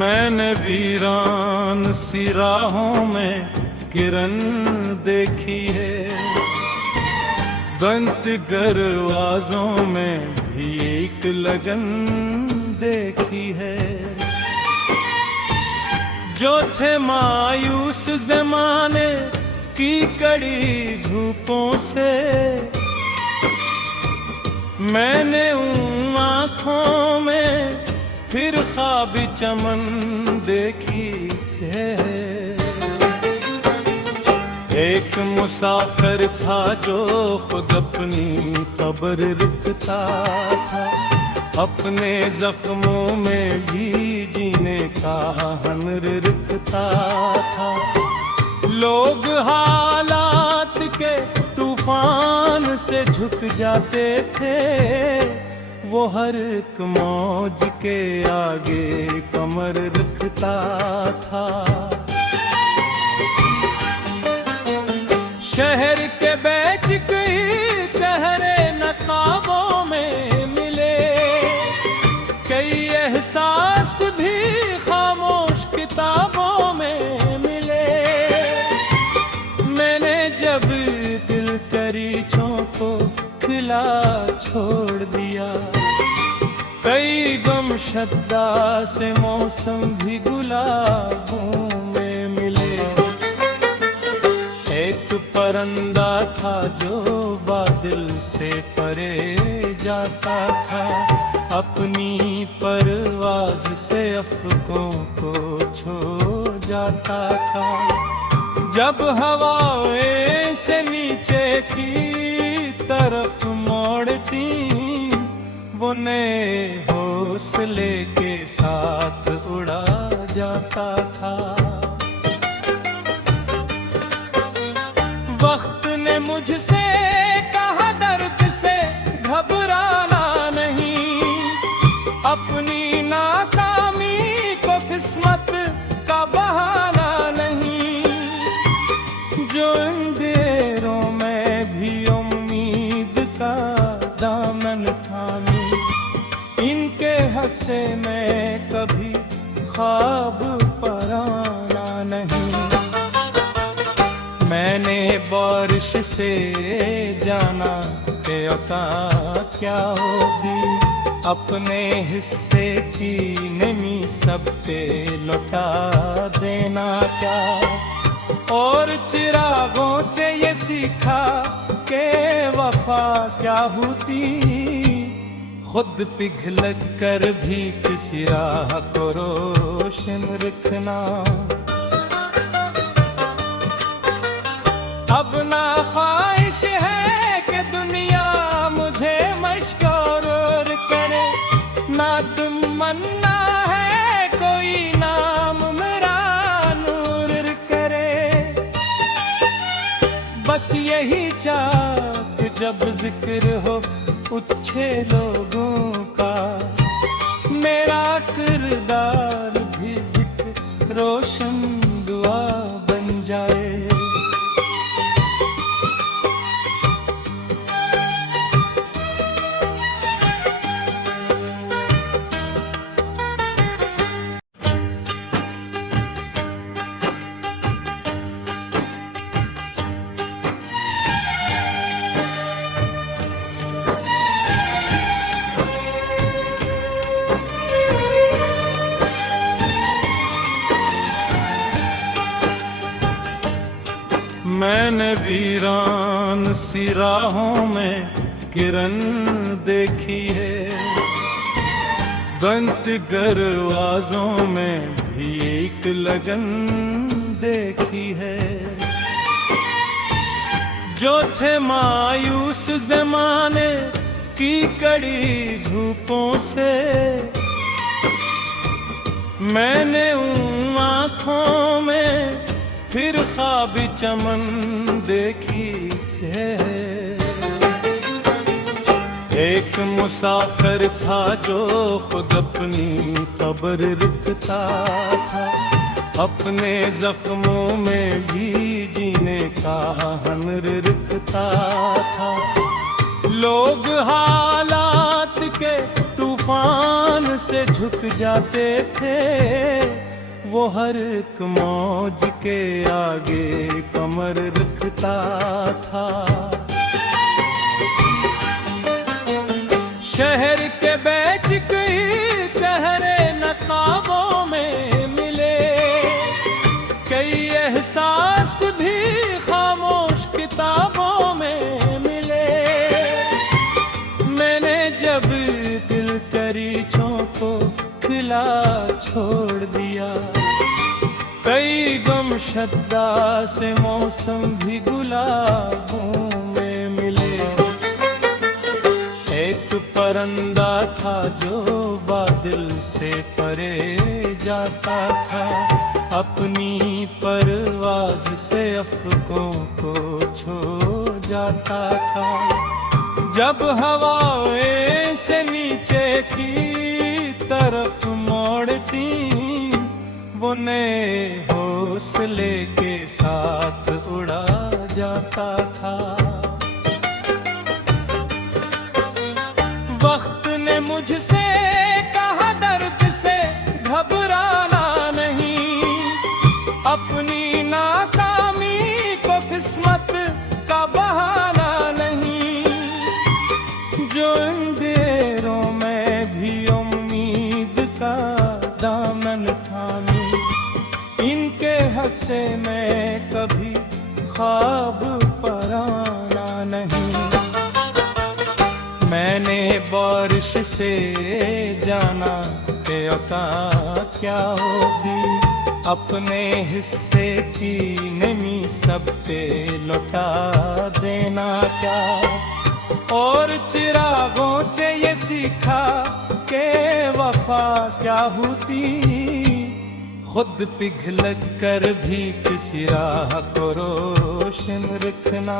मैंने वीरान सी राहों में किरण देखी है, दंत गरवाजों में भी एक लगन देखी है। जो थे मायूस ज़माने की कड़ी धूपों से, मैंने उन आँखों में फिर ख्वाब चमन देखी है। एक मुसाफिर था जो खुद अपनी खबर रखता था, अपने जख्मों में भी जीने का हुनर रखता था। लोग हालात के तूफान से झुक जाते थे, वो हर एक मौज के आगे कमर रखता था। शहर के बेच कई चेहरे नकाबों में मिले, कई एहसास भी खामोश किताबों में मिले। मैंने जब दिल करीचों को खिला छोड़ दिया, कई गम शद्दा से मौसम भी गुलाबों में मिले। एक परंदा था जो बादल से परे जाता था, अपनी परवाज से अफकों को छो जाता था। जब हवाएं से नीचे की तरफ मोड़ती, वो नए हौसले के साथ उड़ा जाता था। वक्त ने मुझसे कहा दर्द से घबराना नहीं, अपनी नाकामी को किस्मत का बहाना नहीं। जो अंधेरों में भी उम्मीद का दामन थामी, इनके हंसे में कभी ख्वाब पराना नहीं। मैंने बारिश से जाना कि अता क्या होगी, अपने हिस्से की नमी सब पे लौटा देना क्या। और चिरागों से ये सीखा कि वफा क्या होती, खुद पिघल कर भी किसी राह को रोशन रखना। अब ना ख्वाहिश है कि दुनिया मुझे मशहूर करे, ना तमन्ना है कोई नाम मेरा नूर करे। बस यही चाह कि जब जिक्र हो अच्छे लोगों का, मेरा किरदार भी रोशन दुआ बन जाए। मैंने वीरान सी राहों में किरण देखी है, दंत गरवाजों में भी एक लगन देखी है। जो थे मायूस ज़माने की कड़ी धूपों से, मैंने उन आँखों में फिर ख्वाब चमन देखी है। एक मुसाफिर था जो खुद अपनी खबर रखता था, अपने जख्मों में भी जीने का हुनर रखता था। लोग हालात के तूफान तूफान से झुक जाते थे, वो हर एक मौज के आगे कमर रखता था। शहर के बेच कई चेहरे नकाबों में मिले, कई एहसास भी खामोश किताबों में मिले। मैंने जब दिल करीचों को खिला छोड़ दिया, कई गुमशुदा से मौसम भी गुलाबों में मिले। एक परंदा था जो बादल से परे जाता था, अपनी परवाज से अफकों को छो जाता था। जब हवाएं से नीचे की तरफ मोड़ती, वो नए हौसले के साथ उड़ा जाता था। वक्त ने मुझसे कहा दर्द से घबराना नहीं, अपनी नाकामी को किस्मत का बहाना नहीं। जो अंधेरों में भी उम्मीद का दामन थामी, इनके हंसे में कभी ख्वाब पराना नहीं। मैंने बारिश से जाना कि अता क्या होगी, अपने हिस्से की नमी सब पे लौटा देना क्या। और चिरागों से ये सीखा कि वफा क्या होती, खुद पिघल कर भी किसी राह को रोशन रखना।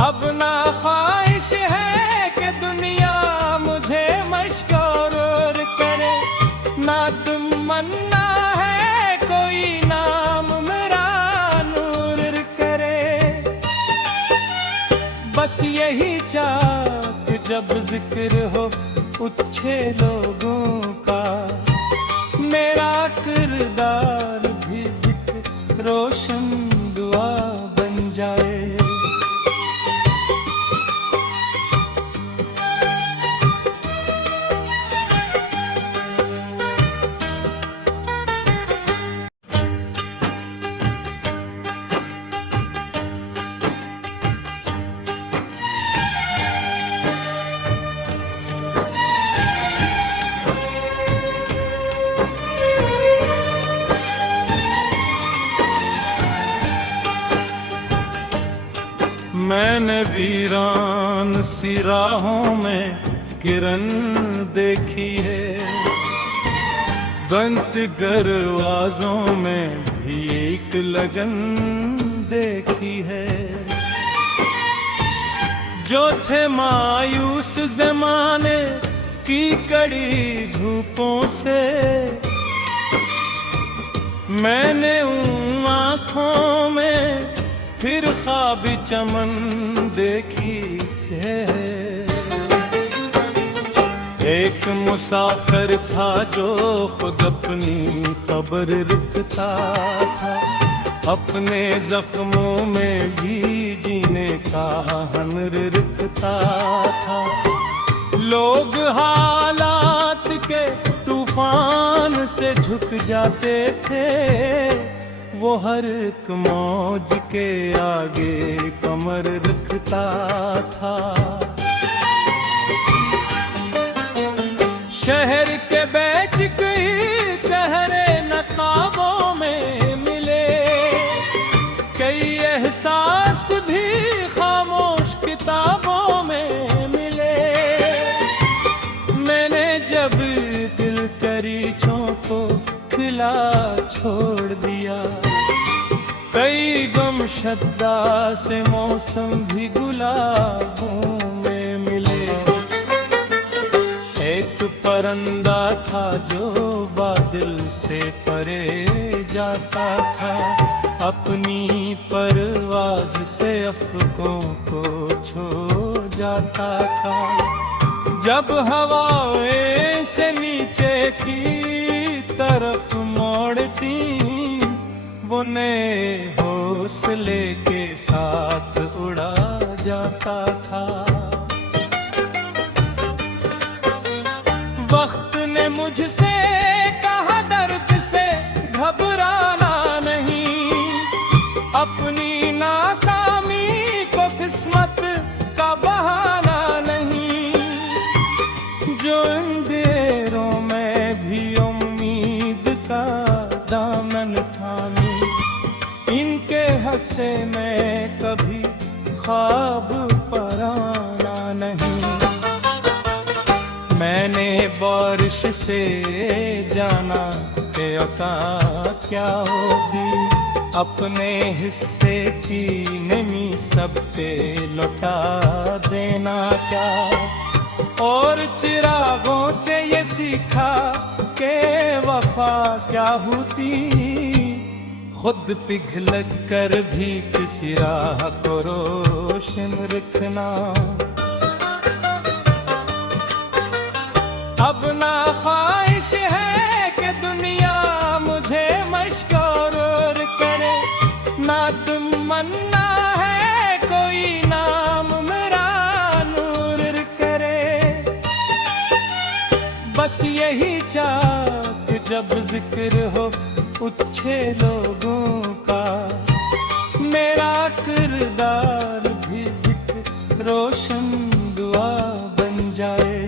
अब ना ख्वाहिश है कि दुनिया मुझे मशहूर करे, ना तमन्ना है कोई नाम मेरा नूर करे। बस यही चाहत जब जिक्र हो अच्छे लोगों का, मेरा किरदार भी रोशन दुआ बन जाए। मैंने वीरान सी राहों में किरण देखी है, बंद दरवाजों में भी एक लगन देखी है। जो थे मायूस ज़माने की कड़ी धूपों से, मैंने उन आँखों में फिर ख्वाब चमन देखी है। एक मुसाफिर था जो खुद अपनी खबर रखता था, अपने जख्मों में भी जीने का हुनर रखता था। लोग हालात के तूफान से झुक जाते थे, वो हर एक मौज के आगे कमर रखता था। शहर के बेच कई चेहरे नकाबों में मिले, कई एहसास भी खामोश किताबों में मिले। मैंने जब दिल करीचों को खिला छोड़ दिया, कई गुमशुदा से मौसम भी गुलाबों में मिले। एक परंदा था जो बादल से परे जाता था, अपनी परवाज से अफकों को छो जाता जाता था। जब हवाएं से नीचे की तरफ मोड़ती, वो नए हौसले के साथ उड़ा जाता था। वक्त ने मुझसे कहा दर्द से घबराना नहीं, अपनी नाकामी को किस्मत का बहाना नहीं। जो अंधेरों में भी उम्मीद का दामन थामी, इनके हंसे में कभी ख्वाब पराना नहीं। मैंने बारिश से जाना कि अता क्या होगी, अपने हिस्से की नमी सब पे लौटा देना क्या। और चिरागों से ये सीखा कि वफा क्या होती, खुद पिघल कर भी किसी राह को रोशन रखना। अब ना ख्वाहिश है कि दुनिया मुझे मशकूर करे, ना तमन्ना है कोई नाम मेरा नूर करे। बस यही चाह कि जब जिक्र हो अच्छे लोगों का, मेरा किरदार भी रोशन दुआ बन जाए।